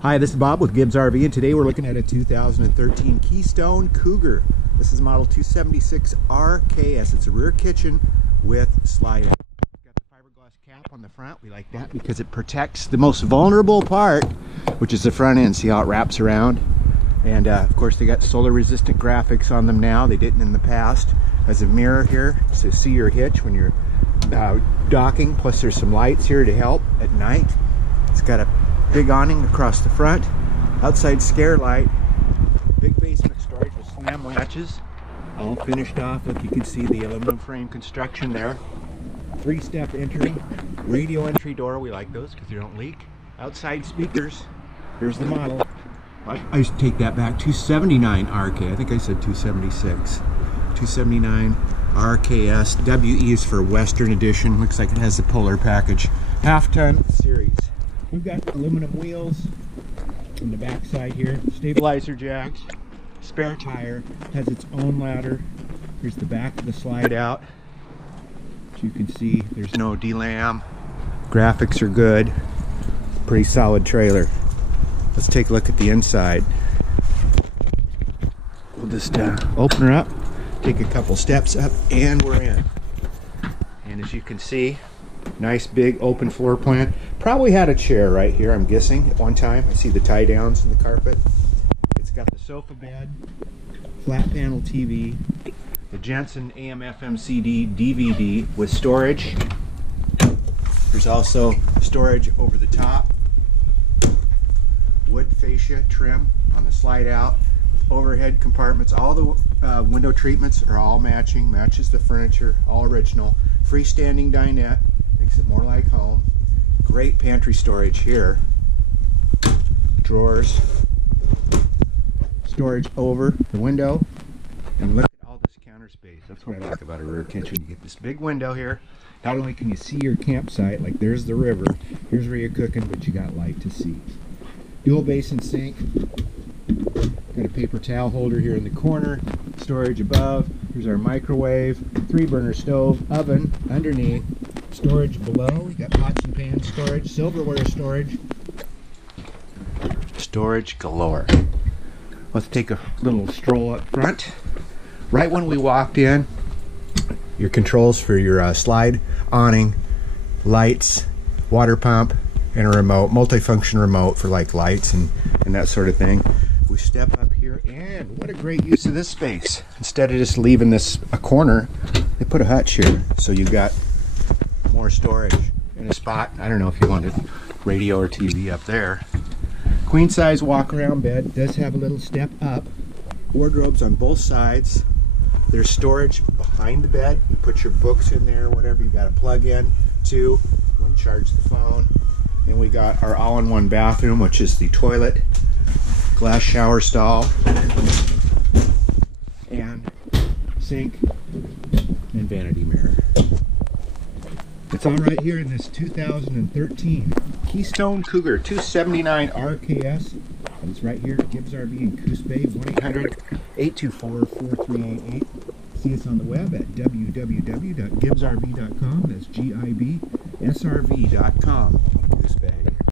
Hi, this is Bob with Gibbs RV, and today we're looking at a 2013 Keystone Cougar. This is model 276 RKS. It's a rear kitchen with Slideout. It's got the fiberglass cap on the front. We like that because it protects the most vulnerable part, which is the front end. See how it wraps around? And of course, they got solar resistant graphics on them now. They didn't in the past. There's a mirror here to see your hitch when you're docking, plus there's some lights here to help at night. It's got a big awning across the front, outside scare light, big basement storage with slam latches, all finished off. Look, you can see the aluminum frame construction there. 3-step entry, radio entry door. We like those because they don't leak. Outside speakers. Here's the model. I used to take that back. 279 RK. I think I said 276. 279 RKS. WE is for Western Edition. Looks like it has the Polar package. Half-ton series. We've got aluminum wheels on the back side here. Stabilizer jacks. Spare tire. Has its own ladder. Here's the back of the slide out. As you can see, there's no delam. Graphics are good. Pretty solid trailer. Let's take a look at the inside. We'll just open her up, take a couple steps up, and we're in. And as you can see, nice big open floor plan. Probably had a chair right here, I'm guessing, at one time. I see the tie downs in the carpet. It's got the sofa bed, flat panel TV, the Jensen AM FM CD DVD with storage. There's also storage over the top. Wood fascia trim on the slide out with overhead compartments. All the window treatments are all matching, matches the furniture, all original. Freestanding dinette, makes it more like home. Great pantry storage here. Drawers, storage over the window, and look at all this counter space. That's what I like about a rear kitchen. You get this big window here. Not only can you see your campsite, like there's the river, here's where you're cooking, but you got light to see. Dual basin sink. Got a paper towel holder here in the corner. Storage above. Here's our microwave. 3-burner stove. Oven underneath. Storage below. We got pots and pans storage. Silverware storage. Storage galore. Let's take a little stroll up front. Right when we walked in, your controls for your slide awning, lights, water pump, and a remote, multifunction remote for like lights and that sort of thing. We step up here, and what a great use of this space. Instead of just leaving this a corner, they put a hutch here, so you've got more storage in a spot. I don't know if you wanted radio or TV up there. Queen size walk around bed. Does have a little step up. Wardrobes on both sides. There's storage behind the bed. You put your books in there, whatever you got to plug in to. You want to charge the phone. And we got our all-in-one bathroom, which is the toilet, glass shower stall, and sink and vanity mirror. It's all right here in this 2013 Keystone Cougar 279 RKS. And it's right here at Gibbs RV in Coos Bay, 1-800-824-4388. See us on the web at www.gibbsrv.com. That's GIBSRV.com.